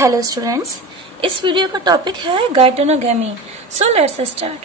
Hello students, इस video का topic है geitonogamy. So let's start.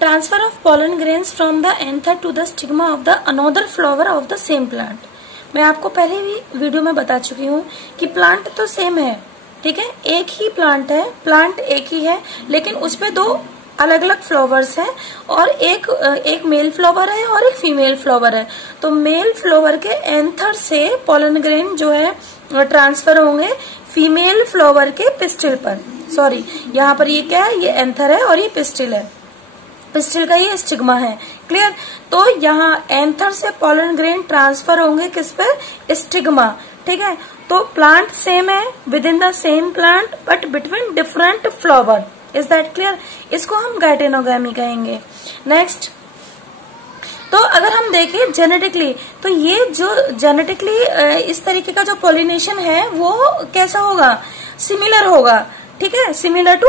Transfer of pollen grains from the anther to the stigma of the another flower of the same plant. मैं आपको पहले भी video में बता चुकी हूँ कि प्लांट तो सेम है, ठीक है, एक ही प्लांट है, प्लांट एक ही है, लेकिन उसमें दो अलग अलग फ्लावर्स हैं और एक मेल फ्लावर है और एक फीमेल फ्लावर है। तो मेल फ्लावर के एंथर से पॉलन ग्रेन जो है ट्रांसफर होंगे फीमेल फ्लावर के पिस्टिल पर। सॉरी, यहाँ पर ये क्या है, ये एंथर है और ये पिस्टिल है, पिस्टिल का ये स्टिग्मा है। क्लियर? तो यहाँ एंथर से पॉलन ग्रेन ट्रांसफर होंगे किस पे? स्टिग्मा। ठीक है, तो प्लांट सेम है with in the same plant but between different flower. Is that clear? इसको हम गाइटेनोगेमी कहेंगे। नेक्स्ट, तो अगर हम देखें जेनेटिकली, तो ये जो जेनेटिकली इस तरीके का जो पॉलिनेशन है वो कैसा होगा? सिमिलर होगा, ठीक है, सिमिलर टू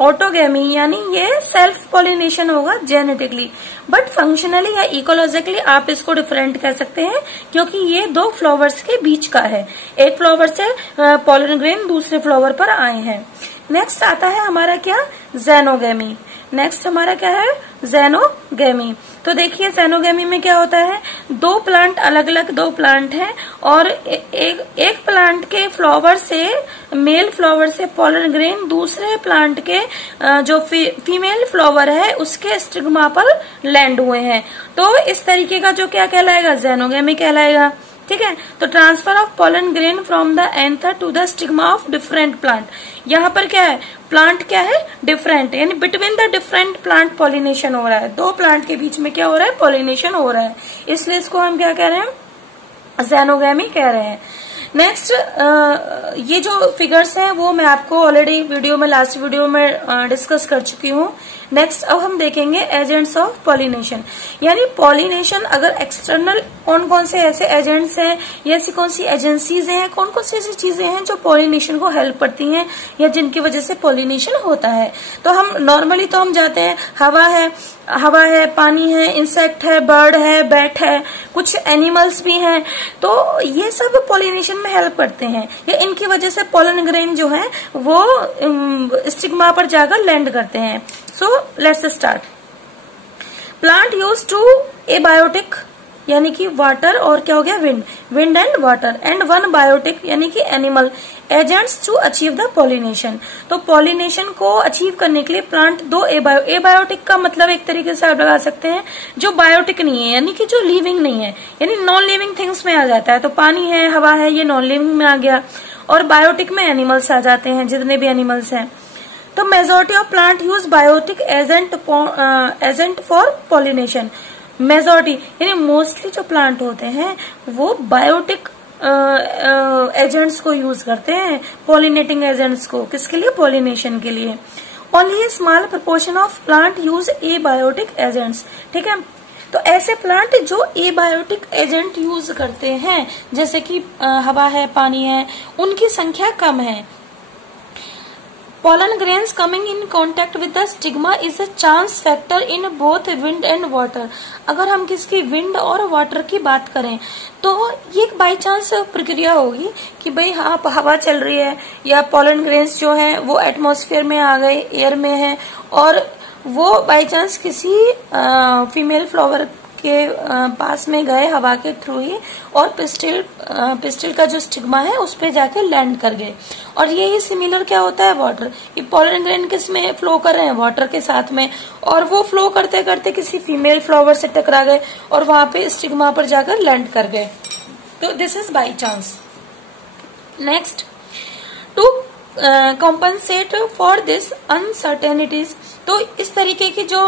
ऑटोगेमी, यानी ये सेल्फ पॉलिनेशन होगा जेनेटिकली, बट फंक्शनली या इकोलॉजिकली आप इसको डिफरेंट कह सकते हैं क्योंकि ये दो फ्लावर्स के बीच का है, एक फ्लावर से पॉलन ग्रेन दूसरे फ्लावर पर आए हैं। नेक्स्ट आता है हमारा क्या? ज़ेनोगेमी। नेक्स्ट हमारा क्या है? ज़ेनोगेमी। तो देखिए ज़ेनोगेमी में क्या होता है, दो प्लांट अलग अलग दो प्लांट हैं और एक प्लांट के फ्लावर से, मेल फ्लावर से पॉलन ग्रेन दूसरे प्लांट के जो फीमेल फ्लावर है उसके स्टिग्मा पर लैंड हुए हैं। तो इस तरीके का जो क्या कहलाएगा? ज़ेनोगेमी कहलाएगा। ठीक है, तो transfer of pollen grain from the anther to the stigma of different plant. यहाँ पर क्या है? प्लांट क्या है? डिफरेंट, यानी between the different plant pollination हो रहा है, दो प्लांट के बीच में क्या हो रहा है? पॉलिनेशन हो रहा है, इसलिए इसको हम क्या कह रहे हैं? ज़ेनोगेमी कह रहे हैं। नेक्स्ट, ये जो फिगर्स हैं वो मैं आपको ऑलरेडी वीडियो में, लास्ट वीडियो में डिस्कस कर चुकी हूँ। नेक्स्ट अब हम देखेंगे एजेंट्स ऑफ पॉलिनेशन, यानी पॉलिनेशन अगर एक्सटर्नल कौन कौन से ऐसे एजेंट्स हैं या ऐसी कौन सी एजेंसीज हैं, कौन कौन सी ऐसी चीजें हैं जो पॉलिनेशन को हेल्प करती हैं या जिनकी वजह से पॉलिनेशन होता है। तो हम नॉर्मली तो हम जाते हैं हवा है, पानी है, इंसेक्ट है, बर्ड है, बैट है, कुछ एनिमल्स भी हैं, तो ये सब पॉलिनेशन में हेल्प करते हैं या इनकी वजह से पॉलन ग्रेन जो है वो स्टिग्मा पर जाकर लैंड करते हैं। So let's start. Plant use to abiotic यानी कि वाटर और क्या हो गया? Wind and water, and one biotic यानी कि animal agents to achieve the pollination. तो पॉलिनेशन को अचीव करने के लिए प्लांट दो एबायोटिक का मतलब एक तरीके से आप लगा सकते हैं जो बायोटिक नहीं है, यानी कि जो लिविंग नहीं है, यानी नॉन लिविंग थिंग्स में आ जाता है। तो पानी है, हवा है, ये नॉन लिविंग में आ गया, और बायोटिक में एनिमल्स आ जाते हैं, जितने भी एनिमल्स हैं। तो majority of plant use biotic agent for pollination. Majority यानी मोस्टली जो प्लांट होते हैं वो बायोटिक एजेंट्स को यूज करते हैं, पॉलिनेटिंग एजेंट्स को, किसके लिए? पॉलिनेशन के लिए। Only A small proportion of plant use abiotic agents. ठीक है, तो ऐसे प्लांट जो एबायोटिक एजेंट यूज करते हैं जैसे कि हवा है, पानी है, उनकी संख्या कम है। Pollen grains coming in contact with the stigma is a chance factor in both wind and water। अगर हम किसकी विंड और वाटर की बात करें तो ये एक बाई चांस प्रक्रिया होगी कि भाई हाँ हवा चल रही है या पॉलन ग्रेन्स जो है वो एटमॉस्फेयर में आ गए, एयर में है, और वो बाई चांस किसी फीमेल फ्लावर के पास में गए हवा के थ्रू ही, और पिस्टिल का जो स्टिग्मा है उस पे जाके लैंड कर गए। और यही सिमिलर क्या होता है? वाटर, ये पॉलन ग्रेन किस में फ्लो कर रहे हैं? वाटर के साथ में, और वो फ्लो करते करते किसी फीमेल फ्लावर से टकरा गए और वहां पे स्टिग्मा पर जाकर लैंड कर गए। तो this is by chance. Next, to compensate for this uncertainties. तो इस तरीके की जो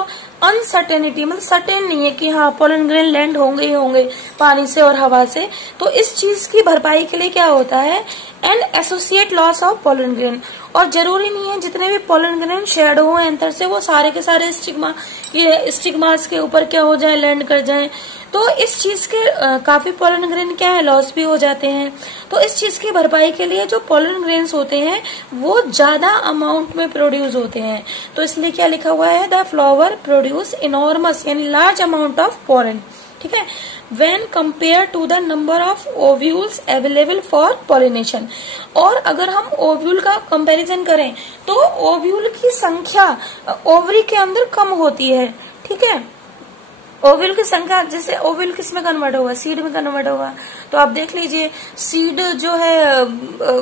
अनसर्टेनिटी, मतलब सर्टेन नहीं है कि हाँ पॉलन ग्रेन लैंड होंगे ही होंगे पानी से और हवा से, तो इस चीज की भरपाई के लिए क्या होता है? And associate loss of pollen grain. और जरूरी नहीं है जितने भी पॉलन ग्रेन शेड हो एंथर से वो सारे के सारे स्टिग्मास के ऊपर क्या हो जाए? लैंड कर जाए। तो इस चीज के काफी पॉलन ग्रेन क्या है? लॉस भी हो जाते हैं। तो इस चीज की भरपाई के लिए जो पॉलन ग्रेन्स होते हैं वो ज्यादा अमाउंट में प्रोड्यूस होते हैं, तो इसलिए क्या लिखा हुआ है? द फ्लावर प्रोड्यूस इनॉर्मस यानी लार्ज अमाउंट ऑफ पॉलन। ठीक है, when compared to the number of ovules available for pollination। और अगर हम ओव्यूल का कंपैरिजन करें तो ओव्यूल की संख्या ओवरी के अंदर कम होती है। ठीक है, ओव्यूल की संख्या, जैसे ओव्यूल किस में कन्वर्ट होगा, सीड में कन्वर्ट होगा। तो आप देख लीजिए सीड जो है,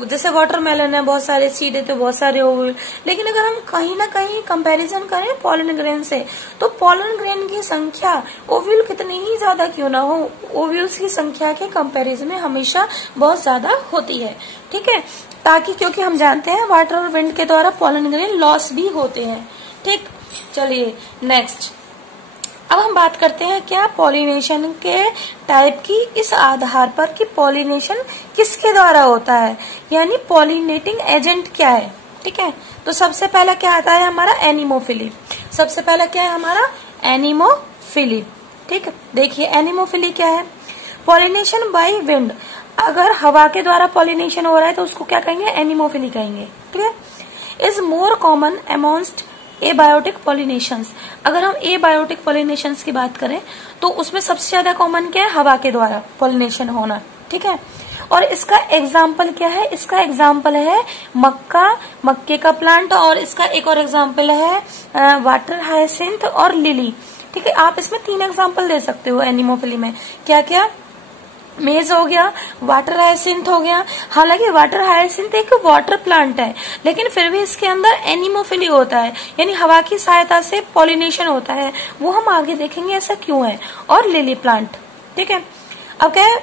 जैसे वाटरमेलन है, बहुत सारे सीड है तो बहुत सारे ओव्यूल। लेकिन अगर हम कहीं ना कहीं कंपैरिजन करें पोलन ग्रेन से, तो पोलन ग्रेन की संख्या ओव्यूल कितनी ही ज्यादा क्यों ना हो, ओव्यूल्स की संख्या के कंपैरिजन में हमेशा बहुत ज्यादा होती है। ठीक है, ताकि क्योंकि हम जानते हैं वाटर और विंड के द्वारा पोलन ग्रेन लॉस भी होते हैं। ठीक, चलिए नेक्स्ट, अब हम बात करते हैं क्या पॉलिनेशन के टाइप की, इस आधार पर कि पॉलिनेशन किसके द्वारा होता है, यानी पॉलिनेटिंग एजेंट क्या है। ठीक है, तो सबसे पहला क्या आता है हमारा एनिमोफिली। सबसे पहला क्या है हमारा एनिमोफिली। ठीक है, देखिए एनिमोफिली क्या है, पॉलिनेशन बाय विंड। अगर हवा के द्वारा पॉलिनेशन हो रहा है तो उसको क्या कहेंगे, एनिमोफिली कहेंगे। Clear, is more common अमॉन्स्ट abiotic pollinations. अगर हम एबायोटिक पॉलिनेशंस की बात करें तो उसमें सबसे ज्यादा कॉमन क्या है, हवा के द्वारा पॉलिनेशन होना। ठीक है, और इसका एग्जाम्पल क्या है, इसका एग्जाम्पल है मक्का, मक्के का प्लांट, और इसका एक और एग्जाम्पल है वाटर हायसिंथ और लिली। ठीक है, आप इसमें 3 एग्जाम्पल दे सकते हो एनिमोफिली में। क्या क्या, मेज हो गया, वाटर हायसिंथ हो गया। हालांकि वाटर हायसिंथ एक वाटर प्लांट है, लेकिन फिर भी इसके अंदर एनिमोफिली होता है, यानी हवा की सहायता से पॉलिनेशन होता है। वो हम आगे देखेंगे ऐसा क्यों है। और लिली प्लांट। ठीक है, अब क्या है,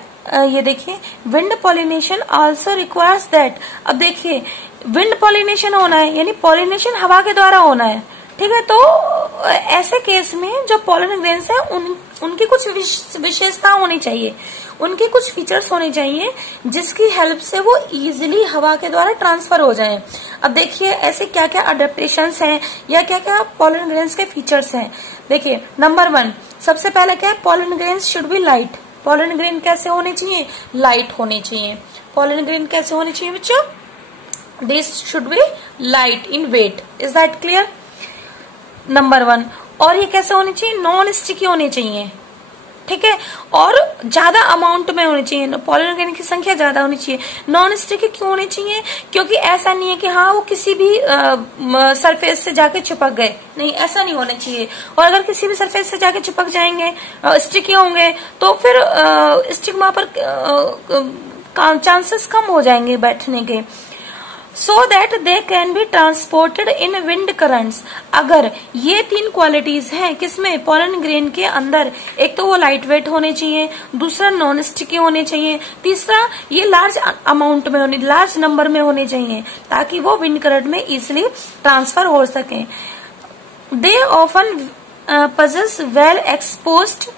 ये देखिए wind pollination also requires that. अब देखिए विंड पॉलिनेशन होना है, यानी पॉलिनेशन हवा के द्वारा होना है। ठीक है, तो ऐसे केस में जो पोलन ग्रेन्स है उनकी कुछ विशेषता होनी चाहिए, उनके कुछ फीचर्स होने चाहिए जिसकी हेल्प से वो इजीली हवा के द्वारा ट्रांसफर हो जाएं। अब देखिए ऐसे क्या क्या अडेप्टेशंस हैं या क्या क्या पोलन ग्रेन्स के फीचर्स हैं। देखिए नंबर 1, सबसे पहले क्या है, pollen grains should be light. Pollen grain कैसे होने चाहिए, लाइट होने चाहिए। पोलन ग्रेन कैसे होने चाहिए बच्चों, this should be light in weight. Is that clear, number 1। और ये कैसे होने चाहिए, नॉन स्टिकी होने चाहिए। ठीक है, और ज्यादा अमाउंट में होनी चाहिए, पोलन ग्रेन की संख्या ज्यादा होनी चाहिए। नॉन स्टिकी क्यों होनी चाहिए, क्योंकि ऐसा नहीं है कि हाँ वो किसी भी सरफेस से जाके चिपक गए, नहीं ऐसा नहीं होना चाहिए। और अगर किसी भी सरफेस से जाके चिपक जाएंगे, स्टिकी होंगे, तो फिर स्टिग्मा पर चांसेस कम हो जाएंगे बैठने के। so that they can be transported in wind currents। अगर ये 3 क्वालिटीज हैं किसमें, पोलन ग्रेन के अंदर, एक तो वो लाइट वेट होने चाहिए, दूसरा नॉन स्टिकी होने चाहिए, तीसरा ये लार्ज अमाउंट में होने, लार्ज नंबर में होने चाहिए, ताकि वो विंड करंट में इजिली ट्रांसफर हो सके। They often possess well exposed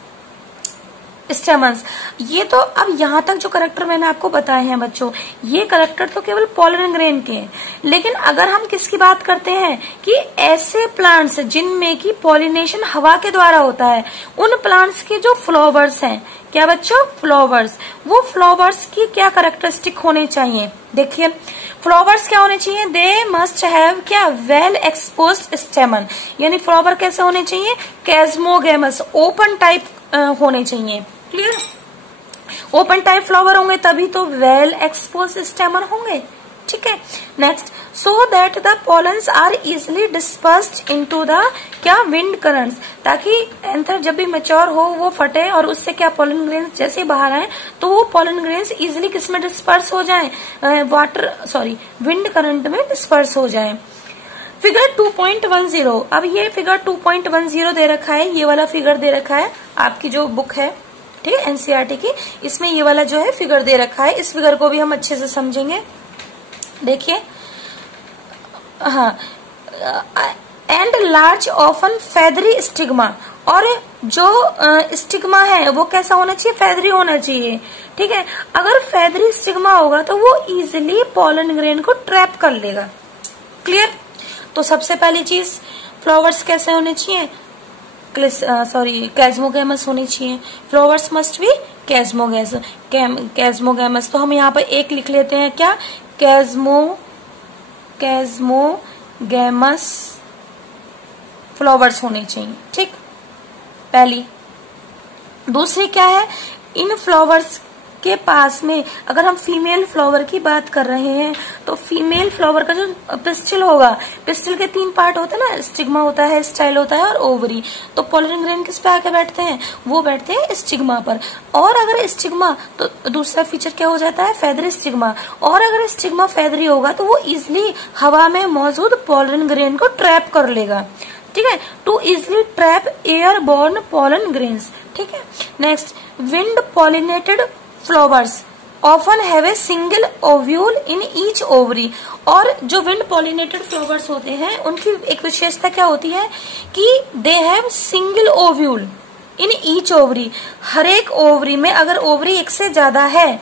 stamens. ये तो अब यहाँ तक जो करेक्टर मैंने आपको बताए हैं बच्चों, ये करेक्टर तो केवल पोलन ग्रेन के हैं। लेकिन अगर हम किसकी बात करते हैं कि ऐसे प्लांट्स जिनमें की पॉलिनेशन हवा के द्वारा होता है, उन प्लांट्स के जो फ्लावर्स हैं, क्या बच्चों, फ्लावर्स, वो फ्लावर्स की क्या कैरेक्टरिस्टिक होने चाहिए। देखिए फ्लावर्स क्या होने चाहिए, दे मस्ट हैव क्या, वेल एक्सपोज्ड स्टेमन। यानी फ्लावर कैसे होने चाहिए, कैस्मोगेमस, ओपन टाइप होने चाहिए। क्लियर, ओपन टाइप फ्लावर होंगे तभी तो वेल एक्सपोज स्टेमन होंगे। ठीक है, next, so that the pollens are easily dispersed into the क्या, विंड करंट्स, ताकि एंथर जब भी मैच्योर हो वो फटे और उससे क्या पोलन ग्रेन्स जैसे बाहर आए तो वो पोलन ग्रेन्स इजिली किसमें डिस्पर्स हो जाए, विंड करंट में डिस्पर्स हो जाए। फिगर 2.10, अब ये फिगर 2.10 दे रखा है, ये वाला फिगर दे रखा है आपकी जो बुक है, ठीक है, एनसीईआरटी की, इसमें ये वाला जो है फिगर दे रखा है। इस फिगर को भी हम अच्छे से समझेंगे। देखिए, हाँ, and large often feathery stigma, और जो स्टिग्मा है वो कैसा होना चाहिए, फेदरी होना चाहिए। ठीक है, अगर फेदरी स्टिग्मा होगा तो वो इजिली पोलन ग्रेन को ट्रैप कर लेगा। क्लियर, तो सबसे पहली चीज फ्लावर्स कैसे होने चाहिए, कैस्मोगेमस होनी चाहिए। Flowers must be chasmogamous. तो हम यहाँ पर एक लिख लेते हैं, क्या, कैस्मोगेमस फ्लावर्स होने चाहिए। ठीक, पहली। दूसरी क्या है, इन फ्लावर्स के पास में अगर हम फीमेल फ्लावर की बात कर रहे हैं तो फीमेल फ्लावर का जो पिस्टिल होगा, पिस्टिल के 3 पार्ट होते हैं ना, स्टिग्मा होता है, स्टाइल होता है और ओवरी। तो पोलन ग्रेन किस पे आके बैठते हैं, वो बैठते हैं स्टिग्मा पर। और अगर स्टिग्मा, तो दूसरा फीचर क्या हो जाता है, फेदरी स्टिग्मा। और अगर स्टिग्मा फेदरी होगा तो वो इजिली हवा में मौजूद पोलन ग्रेन को ट्रैप कर लेगा, ठीक है, to easily trap airborne pollen grains, ठीक है। Next, wind pollinated flowers often have a single ovule in each ovary. और जो विंड पॉलिनेटेड फ्लावर्स होते हैं उनकी एक विशेषता क्या होती है कि they have single ovule in each ovary. हर एक ओवरी में अगर ओवरी एक से ज्यादा है,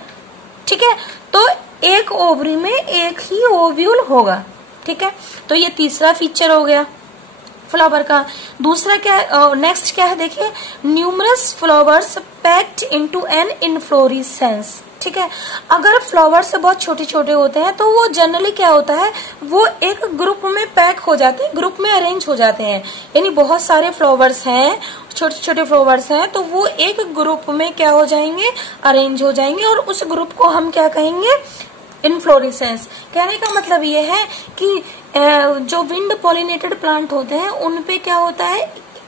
ठीक है, तो एक ओवरी में एक ही ओव्यूल होगा, ठीक है। तो ये तीसरा फीचर हो गया फ्लावर का। दूसरा क्या है, नेक्स्ट क्या है, देखिए, numerous flowers packed into an inflorescence, ठीक है। अगर फ्लावर्स बहुत छोटे छोटे होते हैं तो वो जनरली क्या होता है, वो एक ग्रुप में पैक हो जाते हैं, ग्रुप में अरेंज हो जाते हैं। यानी बहुत सारे फ्लावर्स हैं, छोटे छोटे फ्लावर्स हैं, तो वो एक ग्रुप में क्या हो जाएंगे, अरेंज हो जाएंगे, और उस ग्रुप को हम क्या कहेंगे, इनफ्लोरेसेंस। कहने का मतलब ये है कि जो विंड पॉलिनेटेड प्लांट होते हैं उनपे क्या होता है,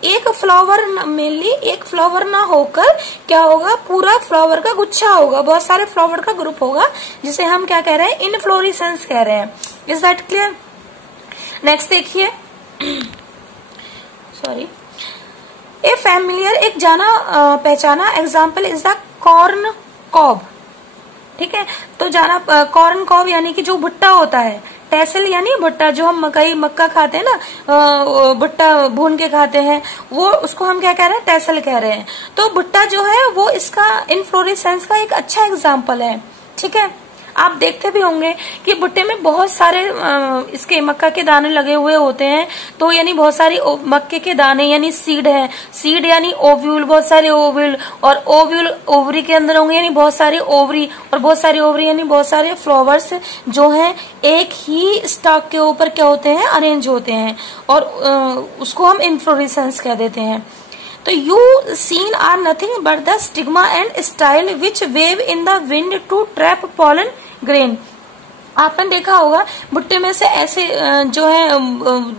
एक फ्लावर मेनली एक फ्लावर ना होकर क्या होगा, पूरा फ्लावर का गुच्छा होगा, बहुत सारे फ्लावर का ग्रुप होगा, जिसे हम क्या कह रहे हैं, इनफ्लोरेसेंस कह रहे हैं। Is that clear? नेक्स्ट देखिए, सॉरी, ए फैमिलियर, एक जाना पहचाना example is the corn cob, ठीक है। तो जाना कॉर्न कॉब यानी कि जो भुट्टा होता है, टेसल यानी भुट्टा, जो हम मक्का खाते हैं ना, भुट्टा भून के खाते हैं, वो उसको हम क्या कह रहे हैं, टेसल कह रहे हैं। तो भुट्टा जो है वो इसका इनफ्लोरेसेंस का एक अच्छा एग्जाम्पल है, ठीक है। आप देखते भी होंगे कि भुट्टे में बहुत सारे इसके मक्का के दाने लगे हुए होते हैं, तो यानी बहुत सारी मक्के के दाने यानी सीड है, सीड यानी ओव्यूल, बहुत सारे ओव्यूल, और ओव्यूल ओवरी के अंदर होंगे यानी बहुत सारे ओवरी, और बहुत सारे ओवरी यानी बहुत सारे फ्लावर्स जो हैं एक ही स्टॉक के ऊपर क्या होते हैं, अरेंज होते हैं, और उसको हम इनफ्लोरेसेंस कह देते हैं। तो you seen are nothing but the stigma and style which wave in the wind to trap pollen grain. आपने देखा होगा भुट्टे में से ऐसे जो है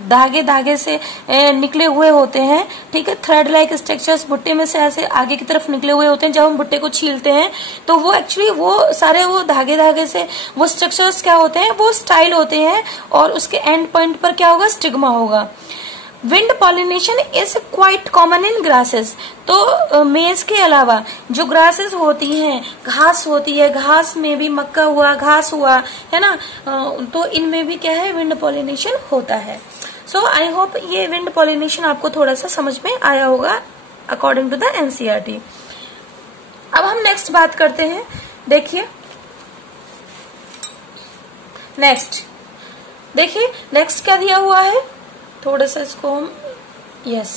धागे धागे से निकले हुए होते हैं, ठीक है, थ्रेड लाइक स्ट्रक्चर्स भुट्टे में से ऐसे आगे की तरफ निकले हुए होते हैं। जब हम भुट्टे को छीलते हैं तो वो एक्चुअली वो सारे वो धागे धागे से वो स्ट्रक्चर्स क्या होते हैं, वो स्टाइल होते हैं, और उसके एंड पॉइंट पर क्या होगा, स्टिग्मा होगा। Wind pollination is quite common in grasses. तो मेज के अलावा जो ग्रासेस होती हैं, घास होती है, घास में भी मक्का हुआ, घास हुआ, है ना, तो इनमें भी क्या है, विंड पॉलिनेशन होता है। सो आई होप ये विंड पॉलिनेशन आपको थोड़ा सा समझ में आया होगा अकॉर्डिंग टू द एनसीईआरटी। अब हम नेक्स्ट बात करते हैं, देखिए नेक्स्ट, देखिए नेक्स्ट क्या दिया हुआ है, थोड़ा सा इसको हम, यस,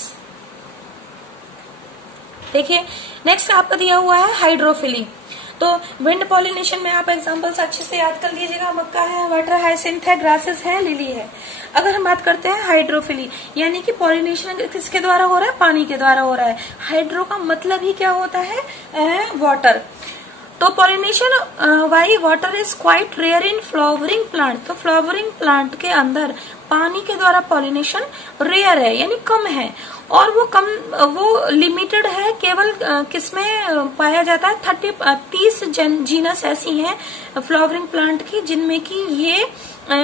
देखिए नेक्स्ट आपका दिया हुआ है हाइड्रोफिली। तो विंड पॉलिनेशन में आप एग्जांपल्स अच्छे से याद कर लीजिएगा, मक्का है, वाटर हाइसिंथ है, ग्रासेस है, लिली है। अगर हम बात करते हैं हाइड्रोफिली, यानी कि पॉलिनेशन किसके द्वारा हो रहा है, पानी के द्वारा हो रहा है। हाइड्रो का मतलब ही क्या होता है, वाटर। तो pollination by water is quite rare in flowering plant. तो फ्लावरिंग प्लांट के अंदर पानी के द्वारा पॉलिनेशन रेयर है, यानी कम है, और वो लिमिटेड है, केवल किसमें पाया जाता है, 30 जीनस ऐसी हैं फ्लावरिंग प्लांट की जिनमें कि ये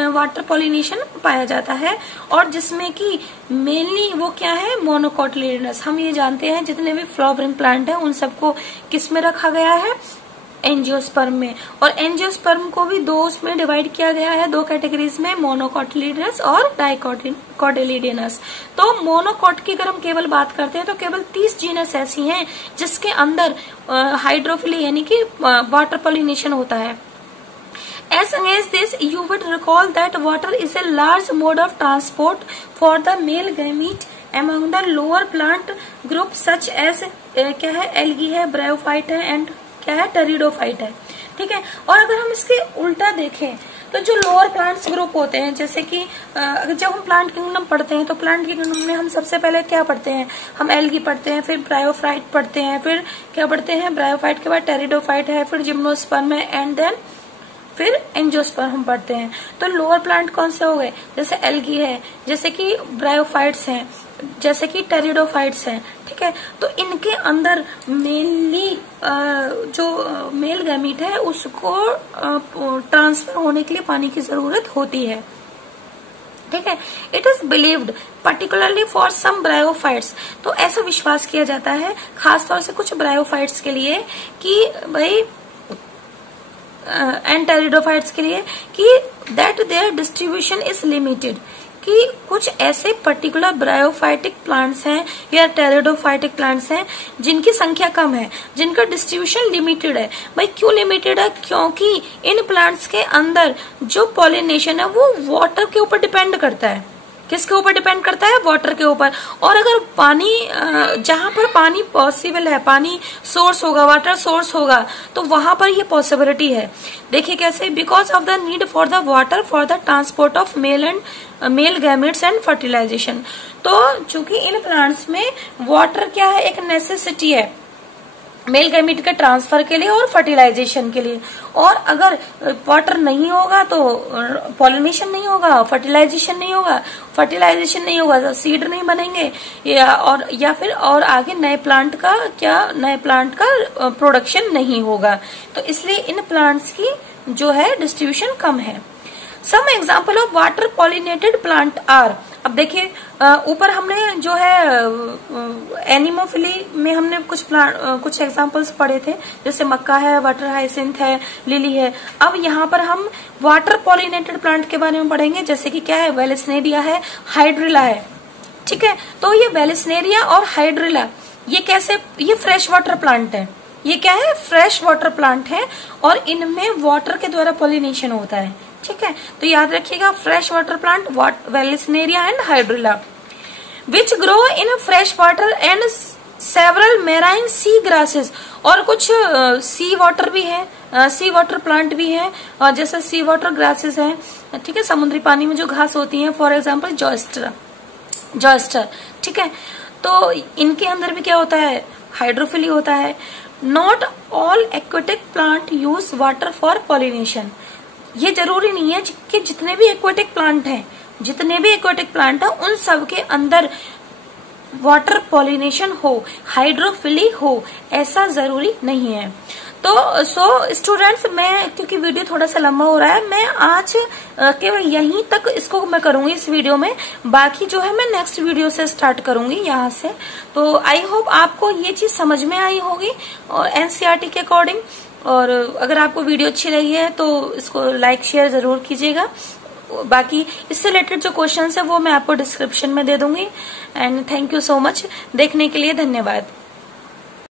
वाटर पॉलिनेशन पाया जाता है, और जिसमें कि मेनली वो क्या है, मोनोकोटिलिडनस। हम ये जानते हैं जितने भी फ्लावरिंग प्लांट है उन सबको किस में रखा गया है, एंजियोस्पर्म में। और एंजियोस्पर्म को भी दो उसमें डिवाइड किया गया है, दो कैटेगरीज में, मोनोकोटिलिडनस और डाइकोटिलिडनस। तो मोनोकोट की अगर हम केवल बात करते हैं तो केवल 30 जीनस ऐसी हैं जिसके अंदर हाइड्रोफिली यानी कि वाटर पॉलिनेशन होता है। As against this, you would recall that water is a large mode of transport for the male gamete among the lower plant group such as क्या है, एल्गी है, ब्रायोफाइट है, एंड क्या है, टेरिडोफाइट है, ठीक है। और अगर हम इसके उल्टा देखें तो जो लोअर प्लांट्स ग्रुप होते हैं, जैसे कि जब हम प्लांट किंगडम पढ़ते हैं तो प्लांट किंगडम में हम सबसे पहले क्या पढ़ते हैं, हम एल्गी पढ़ते हैं, फिर ब्रायोफाइट पढ़ते हैं, फिर क्या पढ़ते हैं, ब्रायोफाइट के बाद टेरिडोफाइट है, फिर जिम्नोस्पर्म है, एंड देन फिर एंजियोस्पर्म हम पढ़ते हैं। तो लोअर प्लांट कौन से हो गए, जैसे एल्गी है, जैसे कि ब्रायोफाइट्स हैं, जैसे कि टेरिडोफाइट्स हैं, ठीक है। तो इनके अंदर मेनली जो मेल गैमीट है उसको ट्रांसफर होने के लिए पानी की जरूरत होती है, ठीक है। It is believed particularly for some bryophytes, तो ऐसा विश्वास किया जाता है खासतौर से कुछ ब्रायोफाइट्स के लिए कि भाई एंड टेरिडोफाइट्स के लिए कि that there distribution is limited, कि कुछ ऐसे पर्टिकुलर ब्रायोफाइटिक प्लांट्स हैं या टेरिडोफाइटिक प्लांट्स हैं जिनकी संख्या कम है, जिनका डिस्ट्रीब्यूशन लिमिटेड है। भाई क्यों लिमिटेड है, क्योंकि इन प्लांट्स के अंदर जो पॉलिनेशन है वो वाटर के ऊपर डिपेंड करता है। किसके ऊपर डिपेंड करता है, वाटर के ऊपर। और अगर पानी जहां पर पानी पॉसिबल है, पानी सोर्स होगा, वाटर सोर्स होगा, तो वहां पर ये पॉसिबिलिटी है। देखिए कैसे, because of the need for the water for the transport of male gametes and fertilization. तो चूंकि इन प्लांट्स में वाटर क्या है, एक नेसेसिटी है मेल गैमीट के ट्रांसफर के लिए और फर्टिलाइजेशन के लिए। और अगर वाटर नहीं होगा तो पॉलिनेशन नहीं होगा, फर्टिलाइजेशन नहीं होगा, फर्टिलाइजेशन नहीं होगा तो सीड नहीं बनेंगे, या फिर और आगे नए प्लांट का प्रोडक्शन नहीं होगा। तो इसलिए इन प्लांट्स की जो है डिस्ट्रीब्यूशन कम है। Some example of water pollinated plant are, अब देखिए ऊपर हमने जो है एनिमोफिली में हमने कुछ एग्जांपल्स पढ़े थे, जैसे मक्का है, वाटर हाइसिंथ है, लिली है। अब यहाँ पर हम वाटर पॉलिनेटेड प्लांट के बारे में पढ़ेंगे, जैसे कि क्या है, वेलिस्नेरिया है, हाइड्रिला है, ठीक है। तो ये वेलिस्नेरिया और हाइड्रिला ये कैसे, ये फ्रेश वाटर प्लांट है, ये क्या है, फ्रेश वाटर प्लांट है, और इनमें वाटर के द्वारा पॉलिनेशन होता है, ठीक है। तो याद रखिएगा, fresh water plant vallisneria and hydrilla which grow in fresh water and several marine sea grasses, और कुछ सी वाटर भी है, सी वाटर प्लांट भी है, जैसे सी वाटर ग्रासेस है, ठीक है, समुद्री पानी में जो घास होती है, फॉर एग्जाम्पल जॉयस्टर, ठीक है। तो इनके अंदर भी क्या होता है, हाइड्रोफिली होता है। Not all aquatic plant use water for pollination, ये जरूरी नहीं है कि जितने भी एक्वेटिक प्लांट हैं, उन सब के अंदर वाटर पॉलिनेशन हो, हाइड्रोफिली हो, ऐसा जरूरी नहीं है। तो स्टूडेंट्स, मैं क्योंकि वीडियो थोड़ा सा लंबा हो रहा है, मैं आज केवल यहीं तक इसको मैं करूंगी इस वीडियो में, बाकी जो है मैं नेक्स्ट वीडियो से स्टार्ट करूंगी यहाँ से। तो आई होप आपको ये चीज समझ में आई होगी और एनसीईआरटी के अकॉर्डिंग। और अगर आपको वीडियो अच्छी लगी है तो इसको लाइक शेयर जरूर कीजिएगा। बाकी इससे रिलेटेड जो क्वेश्चंस है वो मैं आपको डिस्क्रिप्शन में दे दूंगी। And thank you so much, देखने के लिए धन्यवाद।